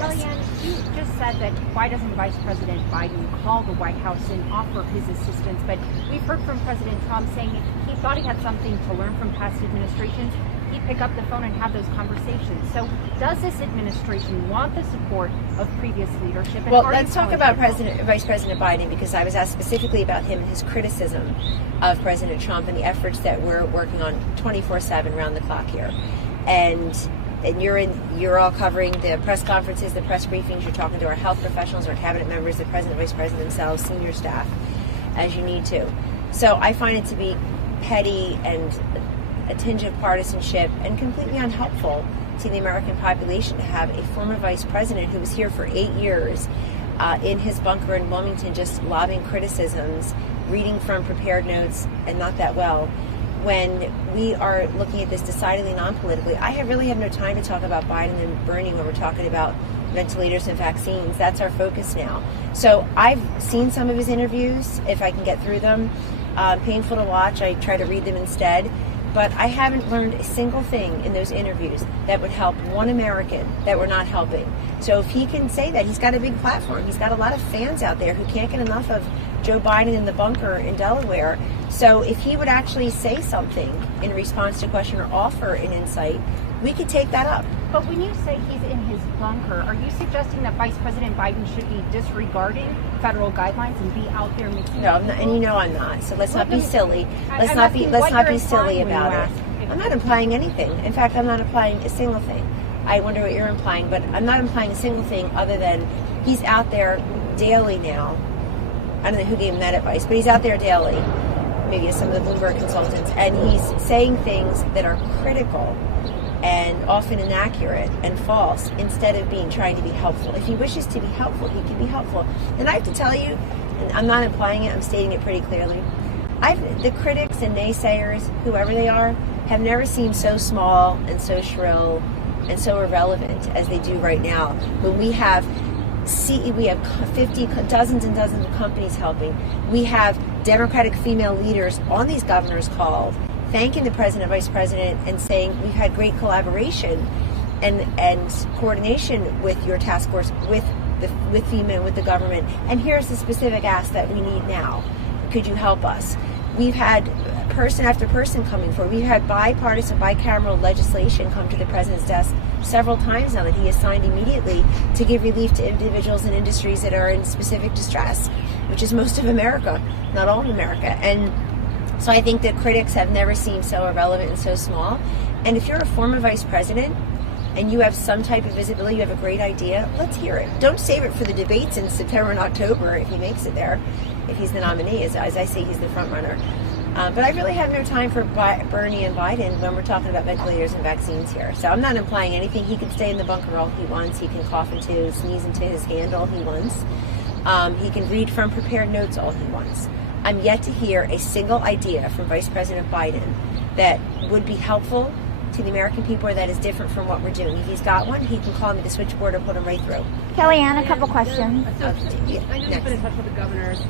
Kellyanne, you just said that why doesn't Vice President Biden call the White House and offer his assistance? But we've heard from President Trump saying if he thought he had something to learn from past administrations, he'd pick up the phone and have those conversations. So does this administration want the support of previous leadership? And well, let's talk about Vice President Biden, because I was asked specifically about him and his criticism of President Trump and the efforts that we're working on 24/7 round the clock here. And you're all covering the press conferences, the press briefings. You're talking to our health professionals, our cabinet members, the president, vice president themselves, senior staff, as you need to. So I find it to be petty and a tinge of partisanship and completely unhelpful to the American population to have a former vice president who was here for 8 years in his bunker in Wilmington just lobbing criticisms, reading from prepared notes, and not that well. When we are looking at this decidedly non-politically, I really have no time to talk about Biden and Bernie when we're talking about ventilators and vaccines. That's our focus now. So I've seen some of his interviews, if I can get through them. Painful to watch. I try to read them instead. But I haven't learned a single thing in those interviews that would help one American that we're not helping. So if he can say that, he's got a big platform. He's got a lot of fans out there who can't get enough of Joe Biden in the bunker in Delaware. So if he would actually say something in response to a question or offer an insight, we could take that up. But when you say he's in his bunker, are you suggesting that Vice President Biden should be disregarding federal guidelines and be out there mixing? No, I'm not, and you know I'm not. So let's not be silly. Let's not be silly about it. I'm not implying anything. In fact, I'm not implying a single thing. I wonder what you're implying, but I'm not implying a single thing other than he's out there daily now. I don't know who gave him that advice, but he's out there daily, maybe some of the Bloomberg consultants, and he's saying things that are critical and often inaccurate and false instead of trying to be helpful. If he wishes to be helpful, he can be helpful. And I have to tell you, and I'm not implying it, I'm stating it pretty clearly, the critics and naysayers, whoever they are, have never seemed so small and so shrill and so irrelevant as they do right now. When we have dozens and dozens of companies helping. We have Democratic female leaders on these governors' calls thanking the president, vice president, and saying we've had great collaboration and coordination with your task force, with FEMA, and with the government. And here's the specific ask that we need now. Could you help us? We've had person after person coming forward. We've had bipartisan, bicameral legislation come to the president's desk several times now that he has signed immediately to give relief to individuals and industries that are in specific distress, which is most of America, not all of America. And so I think that critics have never seemed so irrelevant and so small. And if you're a former vice president and you have some type of visibility, you have a great idea, let's hear it. Don't save it for the debates in September and October if he makes it there, if he's the nominee. As I say, he's the front runner. But I really have no time for Bernie and Biden when we're talking about ventilators and vaccines here. So I'm not implying anything. He can stay in the bunker all he wants. He can cough into, sneeze into his hand all he wants. He can read from prepared notes all he wants. I'm yet to hear a single idea from Vice President Biden that would be helpful to the American people or that is different from what we're doing. If he's got one, he can call me the switchboard or put him right through. Kellyanne, a couple questions. I know you've been in touch with the governors.